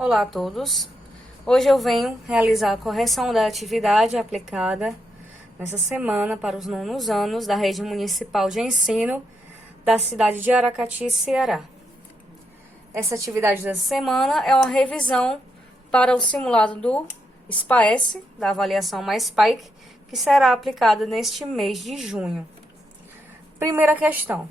Olá a todos. Hoje eu venho realizar a correção da atividade aplicada nessa semana para os nonos anos da Rede Municipal de Ensino da cidade de Aracati, Ceará. Essa atividade dessa semana é uma revisão para o simulado do SPAES, da avaliação mais PAIC, que será aplicada neste mês de junho. Primeira questão.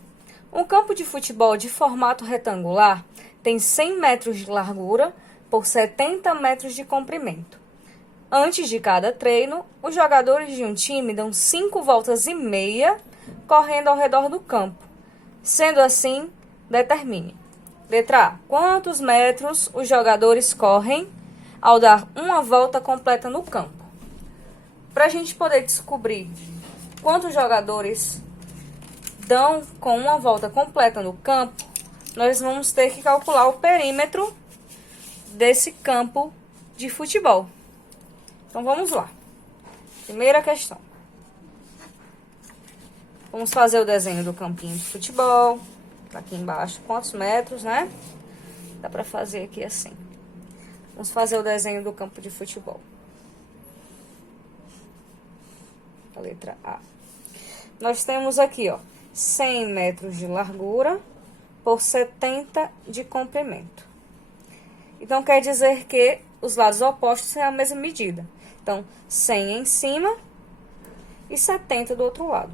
Um campo de futebol de formato retangular tem 100 metros de largura por 70 metros de comprimento. Antes de cada treino, os jogadores de um time dão 5 voltas e meia correndo ao redor do campo. Sendo assim, determine. Letra A. Quantos metros os jogadores correm ao dar uma volta completa no campo? Para a gente poder descobrir quantos jogadores dão com uma volta completa no campo, nós vamos ter que calcular o perímetro desse campo de futebol. Então, vamos lá. Primeira questão. Vamos fazer o desenho do campinho de futebol. Tá aqui embaixo, quantos metros, né? Dá pra fazer aqui assim. Vamos fazer o desenho do campo de futebol. A letra A. Nós temos aqui, ó, 100 metros de largura por 70 de comprimento. Então, quer dizer que os lados opostos têm a mesma medida. Então, 100 em cima e 70 do outro lado.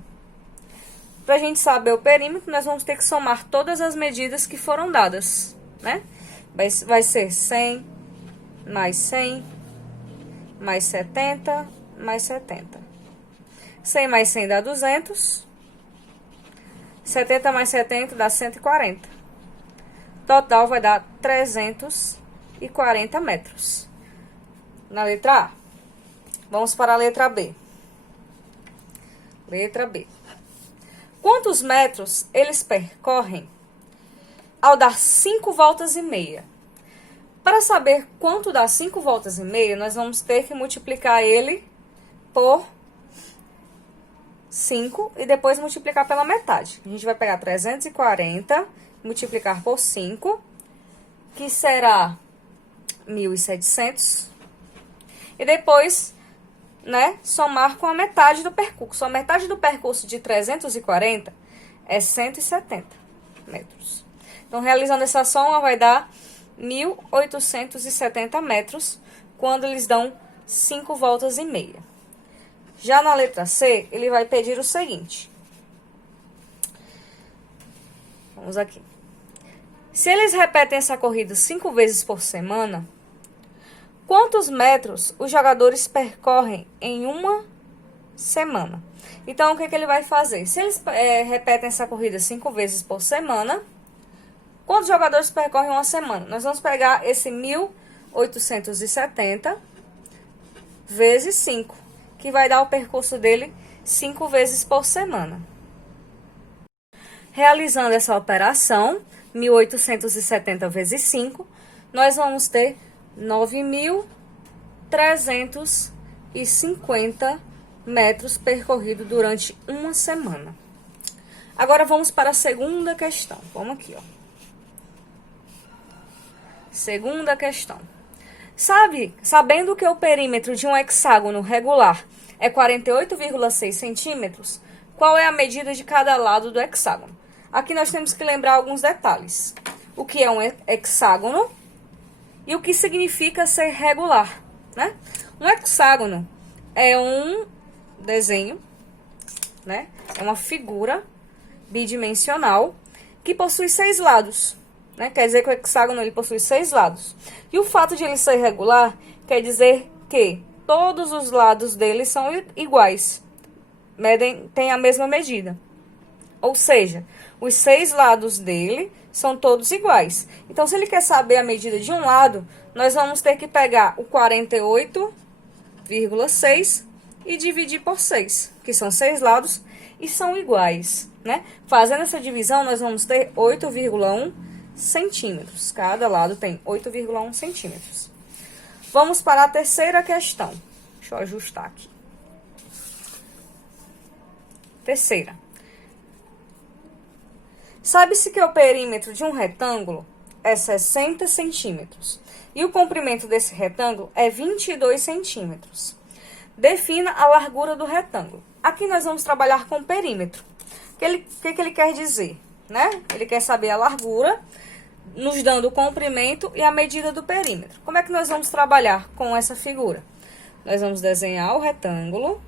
Para a gente saber o perímetro, nós vamos ter que somar todas as medidas que foram dadas, né? Vai ser 100 mais 100 mais 70 mais 70. 100 mais 100 dá 200. 70 mais 70 dá 140. Total vai dar 340 metros. Na letra A. Vamos para a letra B. Letra B. Quantos metros eles percorrem ao dar 5 voltas e meia? Para saber quanto dá 5 voltas e meia, nós vamos ter que multiplicar ele por 5 e depois multiplicar pela metade. A gente vai pegar 340, multiplicar por 5, que será 1.700. E depois, né, somar com a metade do percurso. A metade do percurso de 340 é 170 metros. Então, realizando essa soma, vai dar 1.870 metros quando eles dão 5 voltas e meia. Já na letra C, ele vai pedir o seguinte. Vamos aqui. Se eles repetem essa corrida 5 vezes por semana, quantos metros os jogadores percorrem em uma semana? Então, o que ele vai fazer? Se eles repetem essa corrida 5 vezes por semana, quantos jogadores percorrem uma semana? Nós vamos pegar esse 1.870 vezes 5, que vai dar o percurso dele 5 vezes por semana. Realizando essa operação, 1.870 vezes 5, nós vamos ter 9.350 metros percorridos durante uma semana. Agora vamos para a segunda questão. Vamos aqui, ó. Segunda questão. Sabendo que o perímetro de um hexágono regular é 48,6 centímetros, qual é a medida de cada lado do hexágono? Aqui nós temos que lembrar alguns detalhes. O que é um hexágono e o que significa ser regular, né? Um hexágono é um desenho, né? É uma figura bidimensional que possui 6 lados, né? Quer dizer que o hexágono ele possui 6 lados. E o fato de ele ser regular quer dizer que todos os lados dele são iguais, têm a mesma medida. Ou seja, os 6 lados dele são todos iguais. Então, se ele quer saber a medida de um lado, nós vamos ter que pegar o 48,6 e dividir por 6, que são 6 lados e são iguais, né? Fazendo essa divisão, nós vamos ter 8,1 centímetros. Cada lado tem 8,1 centímetros. Vamos para a terceira questão. Deixa eu ajustar aqui. Terceira. Sabe-se que o perímetro de um retângulo é 60 centímetros. E o comprimento desse retângulo é 22 centímetros. Defina a largura do retângulo. Aqui nós vamos trabalhar com o perímetro. O que ele quer dizer, né? Ele quer saber a largura, nos dando o comprimento e a medida do perímetro. Como é que nós vamos trabalhar com essa figura? Nós vamos desenhar o retângulo.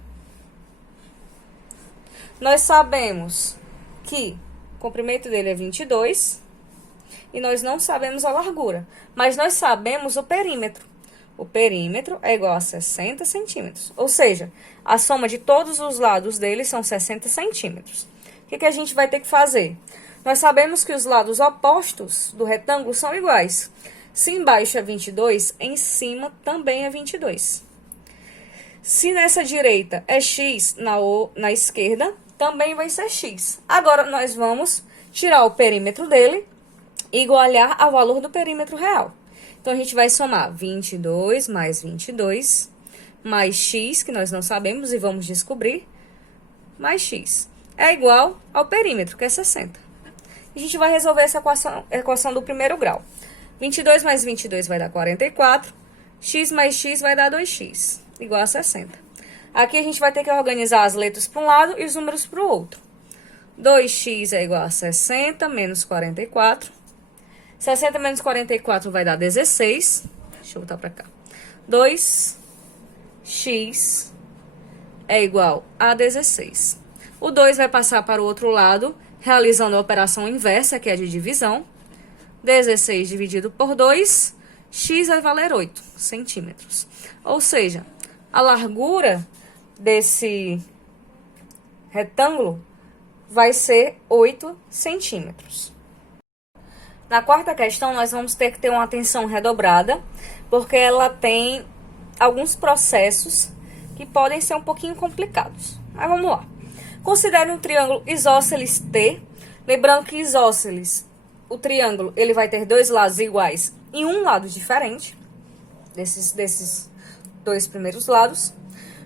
Nós sabemos que o comprimento dele é 22 e nós não sabemos a largura, mas nós sabemos o perímetro. O perímetro é igual a 60 centímetros, ou seja, a soma de todos os lados dele são 60 centímetros. O que a gente vai ter que fazer? Nós sabemos que os lados opostos do retângulo são iguais. Se embaixo é 22, em cima também é 22. Se nessa direita é x, na esquerda também vai ser x. Agora, nós vamos tirar o perímetro dele e igualar ao valor do perímetro real. Então, a gente vai somar 22 mais 22, mais x, que nós não sabemos e vamos descobrir, mais x. É igual ao perímetro, que é 60. A gente vai resolver essa equação do primeiro grau. 22 mais 22 vai dar 44, x mais x vai dar 2x, igual a 60. Aqui a gente vai ter que organizar as letras para um lado e os números para o outro. 2x é igual a 60 menos 44. 60 menos 44 vai dar 16. Deixa eu botar para cá. 2x é igual a 16. O 2 vai passar para o outro lado, realizando a operação inversa, que é a de divisão. 16 dividido por 2, x vai valer 8 centímetros. Ou seja, a largura desse retângulo vai ser 8 centímetros. Na quarta questão, nós vamos ter que ter uma atenção redobrada, porque ela tem alguns processos que podem ser um pouquinho complicados. Mas vamos lá. Considere um triângulo isósceles T. Lembrando que isósceles, o triângulo, ele vai ter dois lados iguais e um lado diferente, desses dois primeiros lados,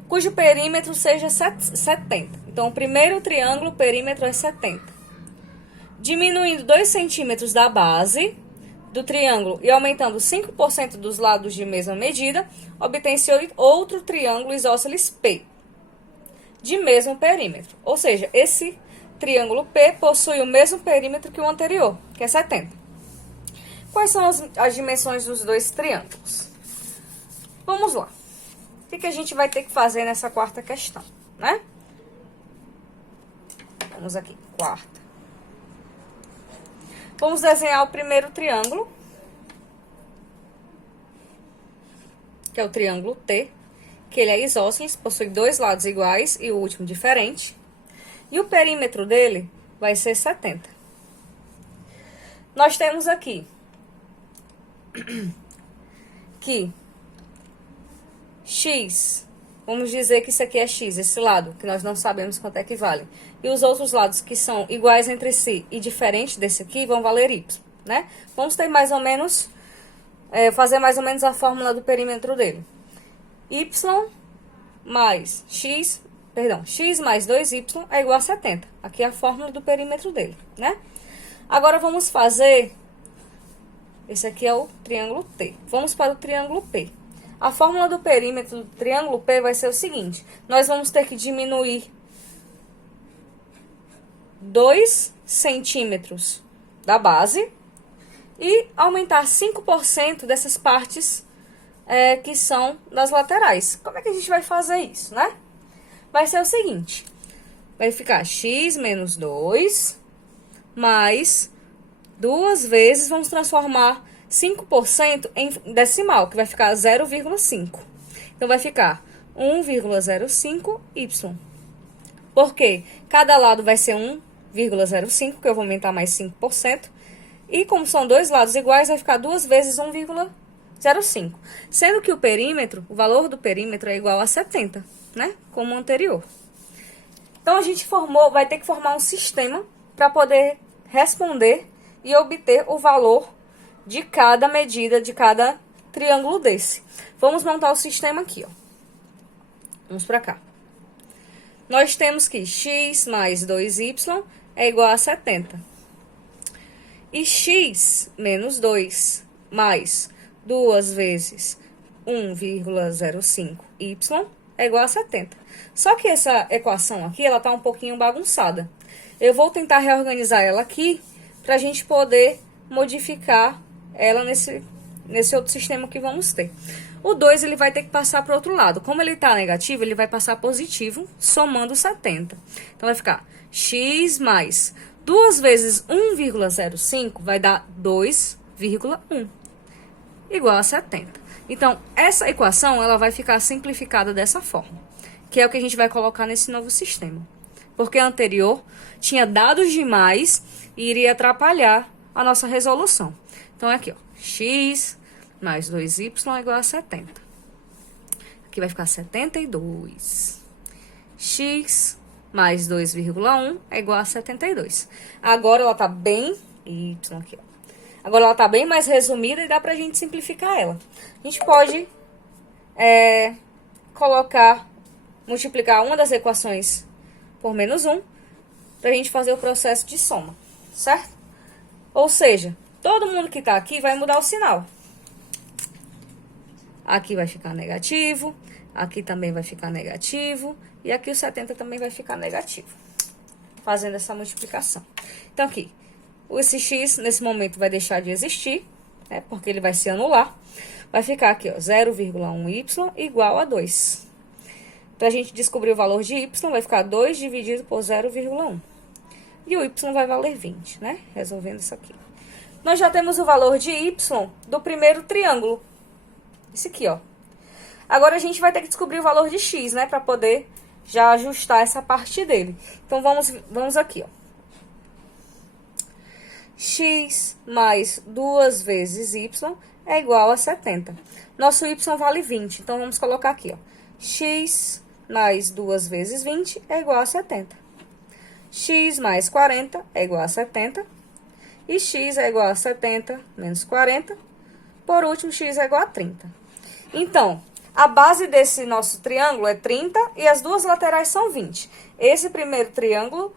cujo perímetro seja 70. Então, o primeiro triângulo, o perímetro é 70. Diminuindo 2 centímetros da base do triângulo e aumentando 5% dos lados de mesma medida, obtém-se outro triângulo isósceles P, de mesmo perímetro. Ou seja, esse triângulo P possui o mesmo perímetro que o anterior, que é 70. Quais são as dimensões dos dois triângulos? Vamos lá. O que a gente vai ter que fazer nessa quarta questão, né? Vamos aqui, quarta. Vamos desenhar o primeiro triângulo, que é o triângulo T, que ele é isósceles, possui dois lados iguais e o último diferente. E o perímetro dele vai ser 70. Nós temos aqui que x, vamos dizer que isso aqui é x, esse lado, que nós não sabemos quanto é que vale. E os outros lados que são iguais entre si e diferentes desse aqui vão valer y, né? Vamos ter mais ou menos, fazer mais ou menos a fórmula do perímetro dele. Y mais x mais 2y é igual a 70. Aqui é a fórmula do perímetro dele, né? Agora vamos fazer, esse aqui é o triângulo T. Vamos para o triângulo P. A fórmula do perímetro do triângulo P vai ser o seguinte: nós vamos ter que diminuir 2 centímetros da base e aumentar 5% dessas partes que são das laterais. Como é que a gente vai fazer isso, né? Vai ser o seguinte: vai ficar x menos 2 mais 2 vezes, vamos transformar 5% em decimal, que vai ficar 0,5. Então, vai ficar 1,05y. Por quê? Cada lado vai ser 1,05, que eu vou aumentar mais 5%. E como são dois lados iguais, vai ficar 2 vezes 1,05. Sendo que o perímetro, o valor do perímetro é igual a 70, né? Como o anterior. Então, a gente vai ter que formar um sistema para poder responder e obter o valor de cada medida, de cada triângulo desse. Vamos montar o sistema aqui, ó. Vamos para cá. Nós temos que x mais 2y é igual a 70. E x menos 2 mais 2 vezes 1,05y é igual a 70. Só que essa equação aqui, ela tá um pouquinho bagunçada. Eu vou tentar reorganizar ela aqui para a gente poder modificar ela nesse outro sistema que vamos ter. O 2, ele vai ter que passar para o outro lado. Como ele está negativo, ele vai passar positivo, somando 70. Então, vai ficar x mais 2 vezes 1,05 vai dar 2,1, igual a 70. Então, essa equação, ela vai ficar simplificada dessa forma, que é o que a gente vai colocar nesse novo sistema. Porque a anterior tinha dados demais e iria atrapalhar a nossa resolução. Então, é aqui, ó, x mais 2y é igual a 70. Aqui vai ficar 72. X mais 2,1 é igual a 72. Agora ela tá bem... Y aqui, ó. Agora ela tá bem mais resumida e dá pra gente simplificar ela. A gente pode multiplicar uma das equações por menos 1 pra gente fazer o processo de soma, certo? Ou seja, todo mundo que tá aqui vai mudar o sinal. Aqui vai ficar negativo, aqui também vai ficar negativo, e aqui o 70 também vai ficar negativo, fazendo essa multiplicação. Então, aqui, esse x, nesse momento, vai deixar de existir, né, porque ele vai se anular. Vai ficar aqui, ó, 0,1y igual a 2. Para a gente descobrir o valor de y, vai ficar 2 dividido por 0,1. E o y vai valer 20, né? Resolvendo isso aqui. Nós já temos o valor de y do primeiro triângulo. Esse aqui, ó. Agora, a gente vai ter que descobrir o valor de x, né? Para poder já ajustar essa parte dele. Então, vamos aqui, ó. X mais 2 vezes y é igual a 70. Nosso y vale 20. Então, vamos colocar aqui, ó. X mais 2 vezes 20 é igual a 70. X mais 40 é igual a 70. E x é igual a 70 menos 40. Por último, x é igual a 30. Então, a base desse nosso triângulo é 30 e as duas laterais são 20. Esse primeiro triângulo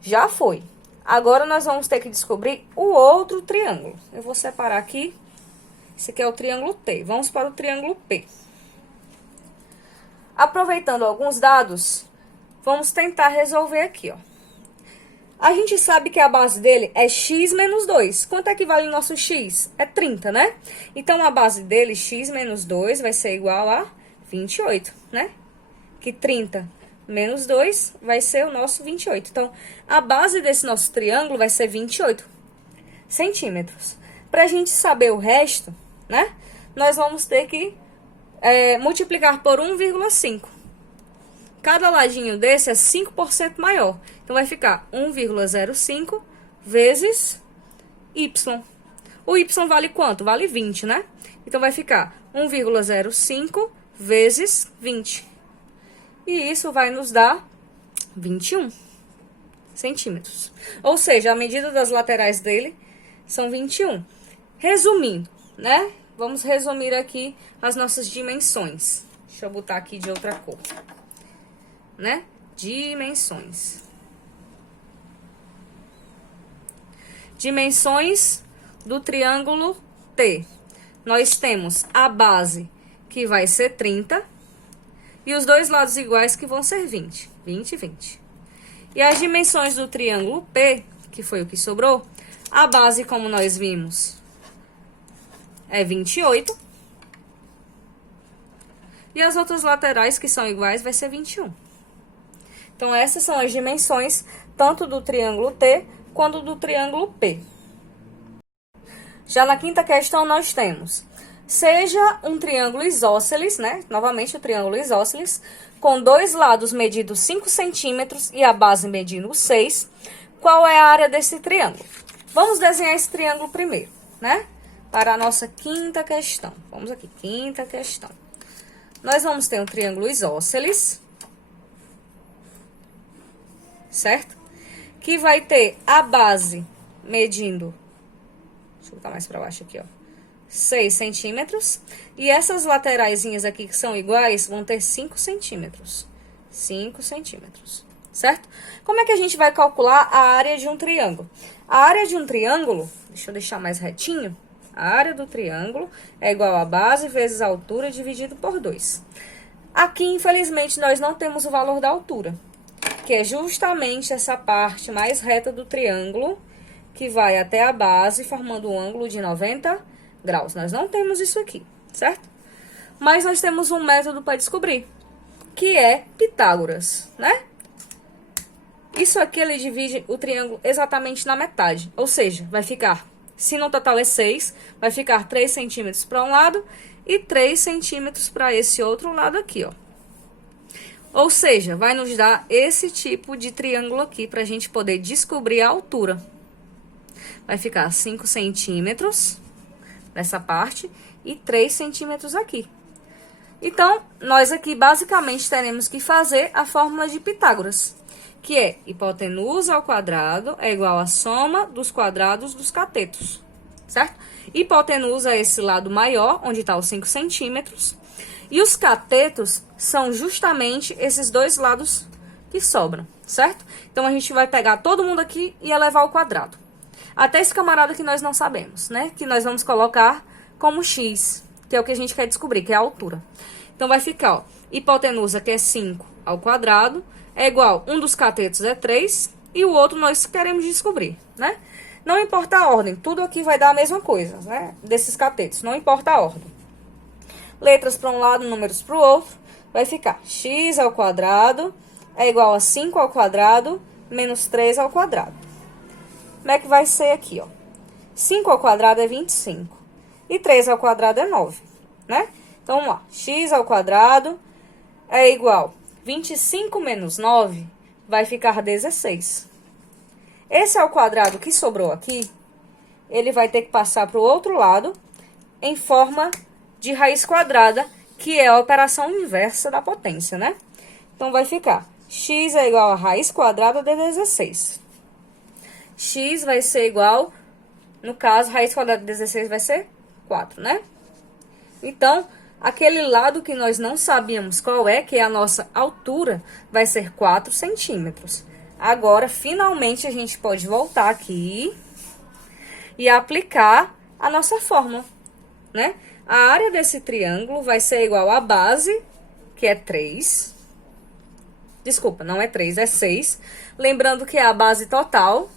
já foi. Agora, nós vamos ter que descobrir o outro triângulo. Eu vou separar aqui. Esse aqui é o triângulo T. Vamos para o triângulo P. Aproveitando alguns dados, vamos tentar resolver aqui, ó. A gente sabe que a base dele é x menos 2. Quanto é que vale o nosso x? É 30, né? Então, a base dele, x menos 2, vai ser igual a 28, né? Que 30 menos 2 vai ser o nosso 28. Então, a base desse nosso triângulo vai ser 28 centímetros. Para a gente saber o resto, né? Nós vamos ter que multiplicar por 1,5. Cada ladinho desse é 5% maior. Então, vai ficar 1,05 vezes y. O y vale quanto? Vale 20, né? Então, vai ficar 1,05 vezes 20. E isso vai nos dar 21 centímetros. Ou seja, a medida das laterais dele são 21. Resumindo, né? Vamos resumir aqui as nossas dimensões. Deixa eu botar aqui de outra cor. Né? Dimensões. Dimensões do triângulo T. Nós temos a base, que vai ser 30, e os dois lados iguais, que vão ser 20. 20 e 20. E as dimensões do triângulo P, que foi o que sobrou, a base, como nós vimos, é 28. E as outras laterais, que são iguais, vai ser 21. Então, essas são as dimensões, tanto do triângulo T, quanto do triângulo P. Já na quinta questão, nós temos: seja um triângulo isósceles, né? Novamente, o triângulo isósceles, com dois lados medidos 5 centímetros e a base medindo 6. Qual é a área desse triângulo? Vamos desenhar esse triângulo primeiro, né? Para a nossa quinta questão. Vamos aqui, quinta questão. Nós vamos ter um triângulo isósceles, certo? Que vai ter a base medindo, deixa eu botar mais para baixo aqui, ó, 6 centímetros. E essas lateraisinhas aqui, que são iguais, vão ter 5 centímetros. 5 centímetros, certo? Como é que a gente vai calcular a área de um triângulo? A área de um triângulo, deixa eu deixar mais retinho, a área do triângulo é igual a base vezes a altura dividido por 2. Aqui, infelizmente, nós não temos o valor da altura, que é justamente essa parte mais reta do triângulo, que vai até a base, formando um ângulo de 90 graus. Nós não temos isso aqui, certo? Mas nós temos um método para descobrir, que é Pitágoras, né? Isso aqui, ele divide o triângulo exatamente na metade, ou seja, vai ficar, se no total é 6, vai ficar 3 centímetros para um lado e 3 centímetros para esse outro lado aqui, ó. Ou seja, vai nos dar esse tipo de triângulo aqui para a gente poder descobrir a altura. Vai ficar 5 centímetros nessa parte e 3 centímetros aqui. Então, nós aqui basicamente teremos que fazer a fórmula de Pitágoras, que é hipotenusa ao quadrado é igual à soma dos quadrados dos catetos, certo? Hipotenusa é esse lado maior, onde está os 5 centímetros, e os catetos são justamente esses dois lados que sobram, certo? Então, a gente vai pegar todo mundo aqui e elevar ao quadrado. Até esse camarada que nós não sabemos, né? Que nós vamos colocar como x, que é o que a gente quer descobrir, que é a altura. Então, vai ficar, ó, hipotenusa, que é 5 ao quadrado, é igual, um dos catetos é 3 e o outro nós queremos descobrir, né? Não importa a ordem, tudo aqui vai dar a mesma coisa, né? Desses catetos, não importa a ordem. Letras para um lado, números para o outro, vai ficar x ao quadrado é igual a 5 ao quadrado menos 3 ao quadrado. Como é que vai ser aqui, ó? 5 ao quadrado é 25 e 3 ao quadrado é 9, né? Então, vamos lá, x ao quadrado é igual 25 menos 9 vai ficar 16. Esse ao quadrado que sobrou aqui, ele vai ter que passar para o outro lado em forma de raiz quadrada, que é a operação inversa da potência, né? Então, vai ficar x é igual a raiz quadrada de 16. X vai ser igual, no caso, raiz quadrada de 16 vai ser 4, né? Então, aquele lado que nós não sabíamos qual é, que é a nossa altura, vai ser 4 centímetros. Agora, finalmente, a gente pode voltar aqui e aplicar a nossa fórmula, né? A área desse triângulo vai ser igual à base, que é 3. Desculpa, não é 3, é 6. Lembrando que é a base total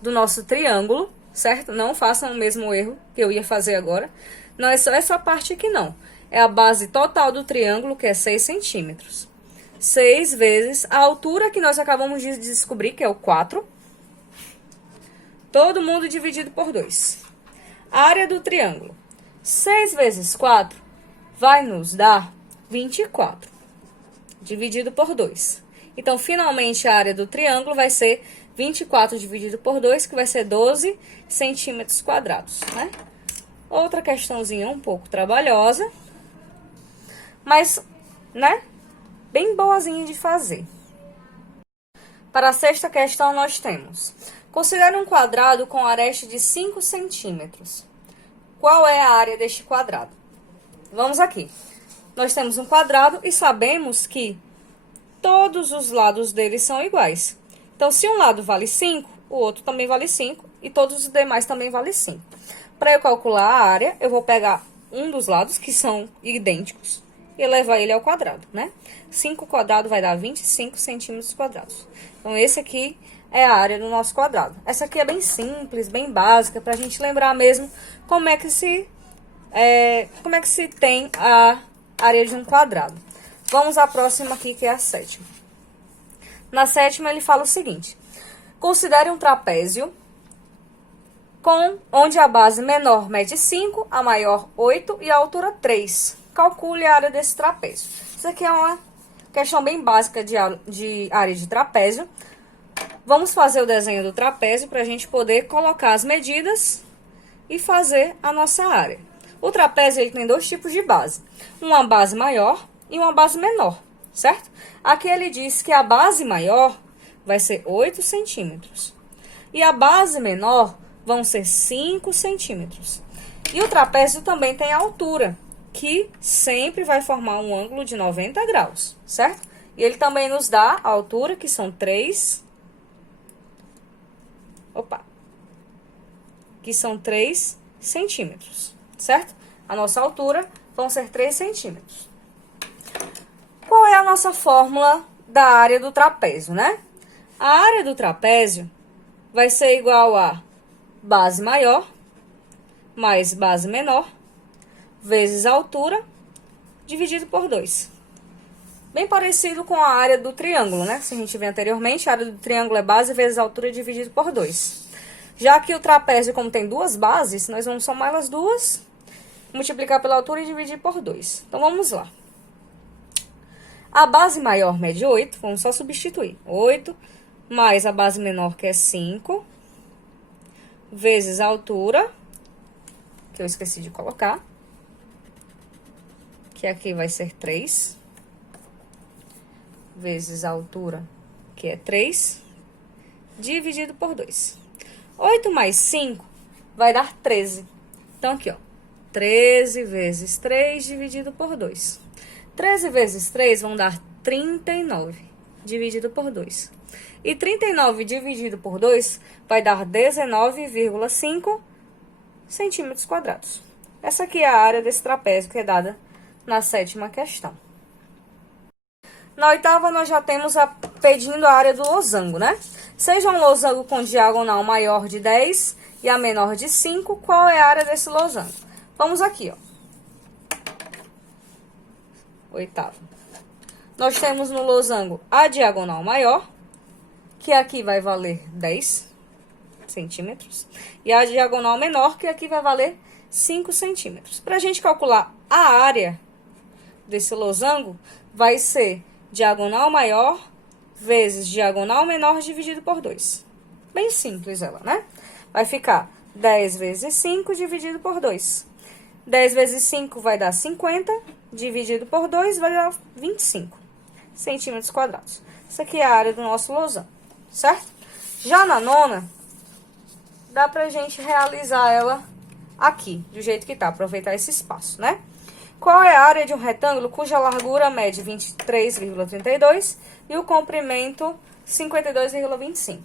do nosso triângulo, certo? Não façam o mesmo erro que eu ia fazer agora. Não é só essa parte aqui, não. É a base total do triângulo, que é 6 centímetros. 6 vezes a altura que nós acabamos de descobrir, que é o 4. Todo mundo dividido por 2. A área do triângulo. 6 vezes 4 vai nos dar 24. Dividido por 2. Então, finalmente, a área do triângulo vai ser 24 dividido por 2, que vai ser 12 centímetros quadrados, né? Outra questãozinha um pouco trabalhosa, mas, né, bem boazinha de fazer. Para a sexta questão, nós temos: considere um quadrado com aresta de 5 centímetros. Qual é a área deste quadrado? Vamos aqui. Nós temos um quadrado e sabemos que todos os lados dele são iguais. Então, se um lado vale 5, o outro também vale 5 e todos os demais também valem 5. Para eu calcular a área, eu vou pegar um dos lados, que são idênticos, e levar ele ao quadrado, né? 5 ao quadrado vai dar 25 centímetros quadrados. Então, esse aqui é a área do nosso quadrado. Essa aqui é bem simples, bem básica, para a gente lembrar mesmo como é que se tem a área de um quadrado. Vamos à próxima aqui, que é a sétima. Na sétima, ele fala o seguinte: considere um trapézio onde a base menor mede 5, a maior 8 e a altura 3. Calcule a área desse trapézio. Isso aqui é uma questão bem básica de área de trapézio. Vamos fazer o desenho do trapézio para a gente poder colocar as medidas e fazer a nossa área. O trapézio, ele tem dois tipos de base: uma base maior e uma base menor, certo? Aqui ele diz que a base maior vai ser 8 centímetros e a base menor vão ser 5 centímetros. E o trapézio também tem a altura, que sempre vai formar um ângulo de 90 graus, certo? E ele também nos dá a altura, que são 3 que são 3 centímetros, certo? A nossa altura vão ser 3 centímetros. Qual é a nossa fórmula da área do trapézio, né? A área do trapézio vai ser igual a base maior mais base menor vezes a altura dividido por 2. Bem parecido com a área do triângulo, né? Se a gente viu anteriormente, a área do triângulo é base vezes a altura dividido por 2. Já que o trapézio, como tem duas bases, nós vamos somar elas duas, multiplicar pela altura e dividir por 2. Então, vamos lá. A base maior mede 8, vamos só substituir. 8 mais a base menor, que é 5, vezes a altura, que eu esqueci de colocar, que aqui vai ser 3, vezes a altura, que é 3, dividido por 2. 8 mais 5 vai dar 13. Então, aqui, ó, 13 vezes 3 dividido por 2. 13 vezes 3 vão dar 39, dividido por 2. E 39 dividido por 2 vai dar 19,5 centímetros quadrados. Essa aqui é a área desse trapézio que é dada na 7ª questão. Na 8ª, nós já temos pedindo a área do losango, né? Seja um losango com diagonal maior de 10 e a menor de 5, qual é a área desse losango? Vamos aqui, ó. 8ª. Nós temos no losango a diagonal maior, que aqui vai valer 10 centímetros, e a diagonal menor, que aqui vai valer 5 centímetros. Para a gente calcular a área desse losango, vai ser diagonal maior vezes diagonal menor dividido por 2. Bem simples ela, né? Vai ficar 10 vezes 5 dividido por 2. 10 vezes 5 vai dar 50, dividido por 2 vai dar 25 centímetros quadrados. Isso aqui é a área do nosso losango, certo? Já na 9ª, dá pra gente realizar ela aqui, do jeito que tá, aproveitar esse espaço, né? Qual é a área de um retângulo cuja largura mede 23,32 e o comprimento 52,25?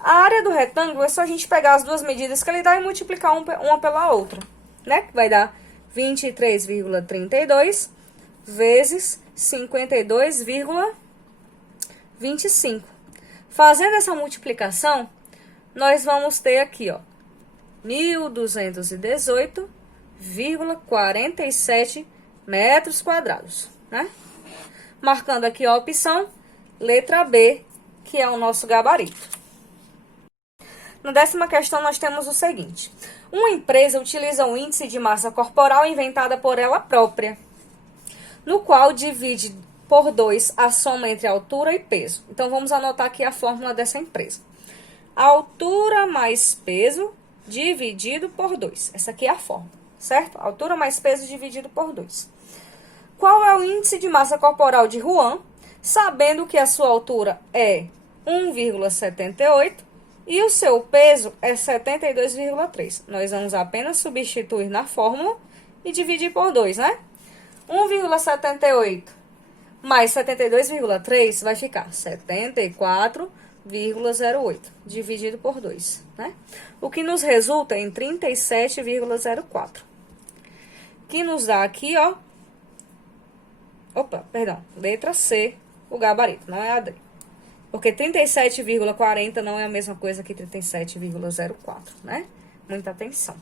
A área do retângulo é só a gente pegar as duas medidas que ele dá e multiplicar uma pela outra, né? Vai dar 23,32 vezes 52,25. Fazendo essa multiplicação, nós vamos ter aqui, ó, 1.218,47 metros quadrados, né? Marcando aqui a opção letra B, que é o nosso gabarito. Na 10ª questão, nós temos o seguinte. Uma empresa utiliza um índice de massa corporal inventada por ela própria, no qual divide por 2 a soma entre altura e peso. Então, vamos anotar aqui a fórmula dessa empresa. Altura mais peso dividido por 2. Essa aqui é a fórmula, certo? Altura mais peso dividido por 2. Qual é o índice de massa corporal de Juan, sabendo que a sua altura é 1,78 e o seu peso é 72,3? Nós vamos apenas substituir na fórmula e dividir por 2, né? 1,78 mais 72,3 vai ficar 74,08 dividido por 2, né? O que nos resulta em 37,04. Que nos dá aqui, ó. Opa, perdão. Letra C, o gabarito, não é a D. Porque 37,40 não é a mesma coisa que 37,04, né? Muita atenção.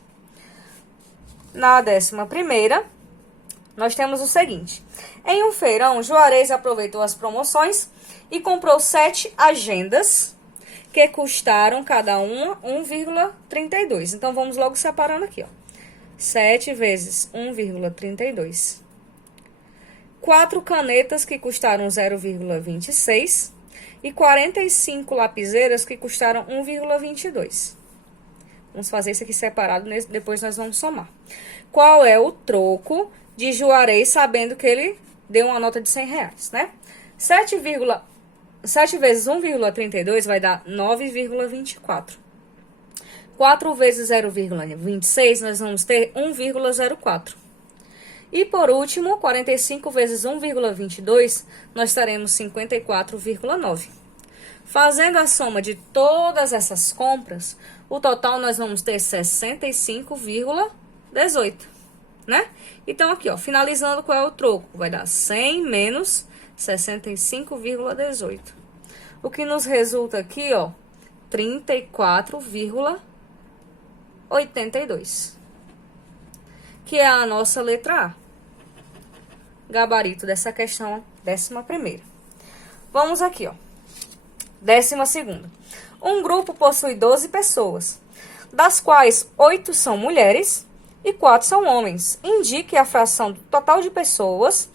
Na 11ª, nós temos o seguinte. Em um feirão, Juarez aproveitou as promoções e comprou 7 agendas que custaram cada uma 1,32. Então, vamos logo separando aqui, ó. 7 vezes 1,32. 4 canetas que custaram 0,26 e 45 lapiseiras que custaram 1,22. Vamos fazer isso aqui separado, depois nós vamos somar. Qual é o troco de Juarez, sabendo que ele deu uma nota de R$100, né? 7 vezes 1,32 vai dar 9,24. 4 vezes 0,26, nós vamos ter 1,04. E por último, 45 vezes 1,22, nós teremos 54,9. Fazendo a soma de todas essas compras, O total nós vamos ter 65,18, né? Então, aqui, ó, finalizando, qual é o troco? Vai dar 100 menos 65,18. O que nos resulta aqui, ó, 34,82. Que é a nossa letra A. Gabarito dessa questão, 11ª. Vamos aqui, ó. 12ª. Um grupo possui 12 pessoas, das quais 8 são mulheres e 4 são homens. Indique a fração do total de pessoas,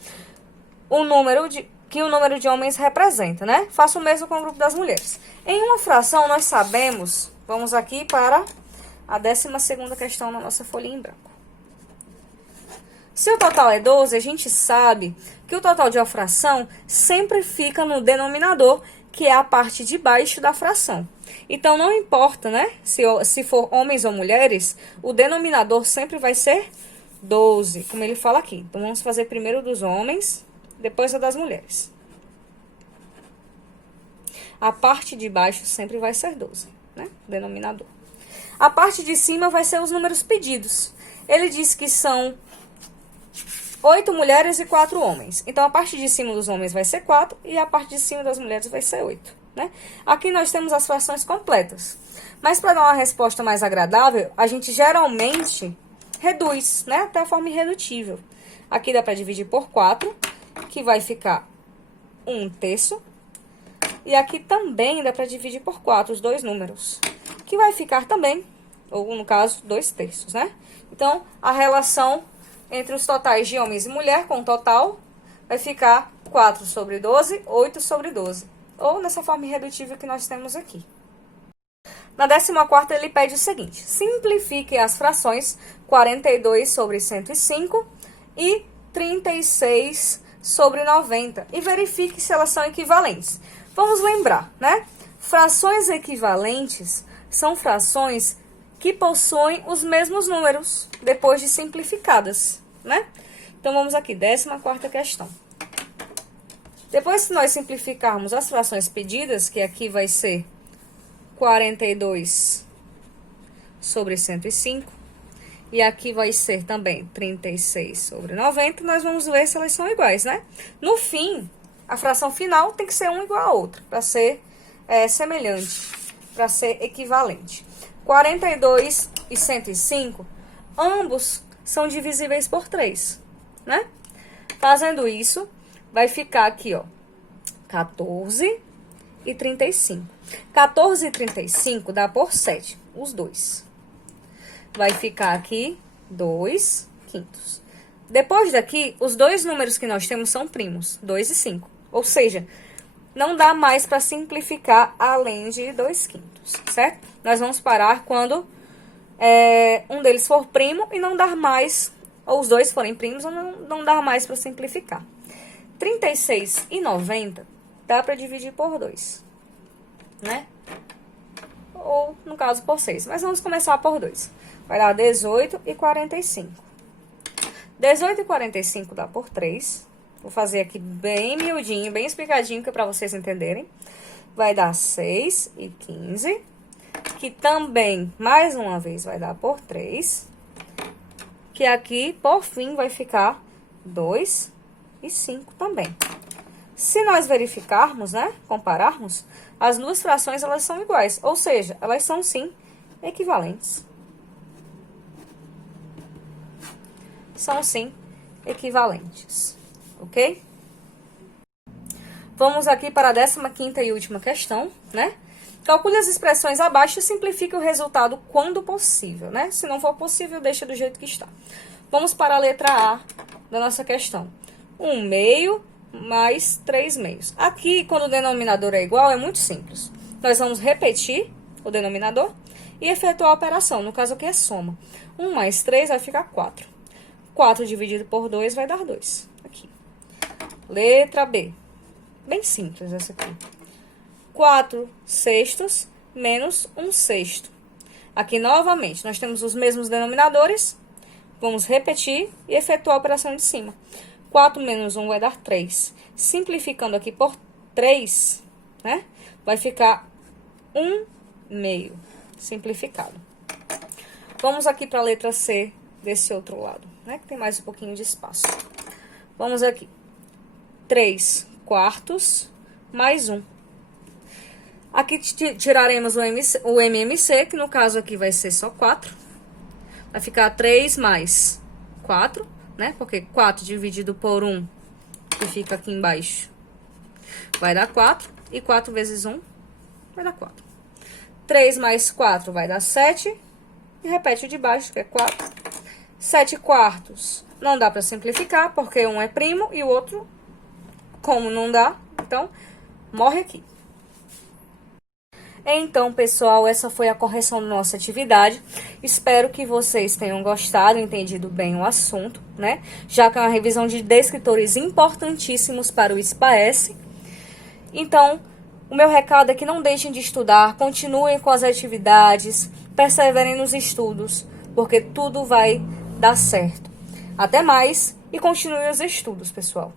que o número de homens representa, né? Faça o mesmo com o grupo das mulheres. Em uma fração, nós sabemos, vamos aqui para a 12ª questão na nossa folha em branco. Se o total é 12, a gente sabe que o total de uma fração sempre fica no denominador, que é a parte de baixo da fração. Então, não importa, né? Se for homens ou mulheres, o denominador sempre vai ser 12, como ele fala aqui. Então, vamos fazer primeiro dos homens, depois a das mulheres. A parte de baixo sempre vai ser 12, né? Denominador. A parte de cima vai ser os números pedidos. Ele diz que são 8 mulheres e 4 homens. Então, a parte de cima dos homens vai ser 4 e a parte de cima das mulheres vai ser 8, né? Aqui nós temos as frações completas. Mas, para dar uma resposta mais agradável, a gente geralmente reduz, né? Até a forma irredutível. Aqui dá para dividir por 4, que vai ficar 1/3. E aqui também dá para dividir por 4 os dois números, que vai ficar também, ou no caso, 2/3, né? Então, a relação entre os totais de homens e mulher com o total vai ficar 4 sobre 12, 8 sobre 12. Ou nessa forma irredutível que nós temos aqui. Na 14ª, ele pede o seguinte: simplifique as frações 42 sobre 105 e 36 sobre 90 e verifique se elas são equivalentes. Vamos lembrar, né? Frações equivalentes são frações que possuem os mesmos números depois de simplificadas, né? Então, vamos aqui, 14ª questão. Depois que nós simplificarmos as frações pedidas, que aqui vai ser 42 sobre 105, e aqui vai ser também 36 sobre 90, nós vamos ver se elas são iguais, né? No fim, a fração final tem que ser uma igual a outra, para ser semelhante, para ser equivalente. 42 e 105, ambos são divisíveis por 3, né? Fazendo isso, vai ficar aqui, ó, 14 e 35. 14 e 35 dá por 7, os dois. Vai ficar aqui 2/5. Depois daqui, os dois números que nós temos são primos, 2 e 5. Ou seja, não dá mais para simplificar além de 2/5, certo? Nós vamos parar quando um deles for primo e não dar mais, ou os dois forem primos, ou não dar mais para simplificar. 36 e 90 dá para dividir por 2, né? Ou, no caso, por 6. Mas vamos começar por 2. Vai dar 18 e 45. 18 e 45 dá por 3. Vou fazer aqui bem miudinho, bem explicadinho, que é para vocês entenderem. Vai dar 6 e 15. Que também, mais uma vez, vai dar por 3. Que aqui, por fim, vai ficar 2 e 5 também. Se nós verificarmos, né, compararmos, as duas frações, elas são iguais. Ou seja, elas são, sim, equivalentes. São, sim, equivalentes. Ok? Vamos aqui para a 15ª e última questão, né? Calcule as expressões abaixo e simplifique o resultado quando possível, né? Se não for possível, deixa do jeito que está. Vamos para a letra A da nossa questão. 1/2 mais 3/2. Aqui, quando o denominador é igual, é muito simples. Nós vamos repetir o denominador e efetuar a operação. No caso aqui é soma. 1 mais 3 vai ficar 4. 4 dividido por 2 vai dar 2. Aqui. Letra B. Bem simples essa aqui. 4/6 menos 1/6. Aqui, novamente, nós temos os mesmos denominadores. Vamos repetir e efetuar a operação de cima. 4 menos 1 vai dar 3. Simplificando aqui por 3, né? Vai ficar 1/2. simplificado. Vamos aqui para a letra C desse outro lado, né? Que tem mais um pouquinho de espaço. Vamos aqui. 3 quartos mais 1. Aqui tiraremos o MMC, que no caso aqui vai ser só 4. Vai ficar 3 mais 4, né? Porque 4 dividido por 1, que fica aqui embaixo, vai dar 4. E 4 vezes 1 vai dar 4. 3 mais 4 vai dar 7. E repete o de baixo, que é 4. 7 quartos. Não dá para simplificar, porque um é primo e o outro, como não dá, então, morre aqui. Então, pessoal, essa foi a correção da nossa atividade. Espero que vocês tenham gostado, entendido bem o assunto, né? Já que é uma revisão de descritores importantíssimos para o SPAES. Então, o meu recado é que não deixem de estudar, continuem com as atividades, perseverem nos estudos, porque tudo vai dar certo. Até mais e continuem os estudos, pessoal.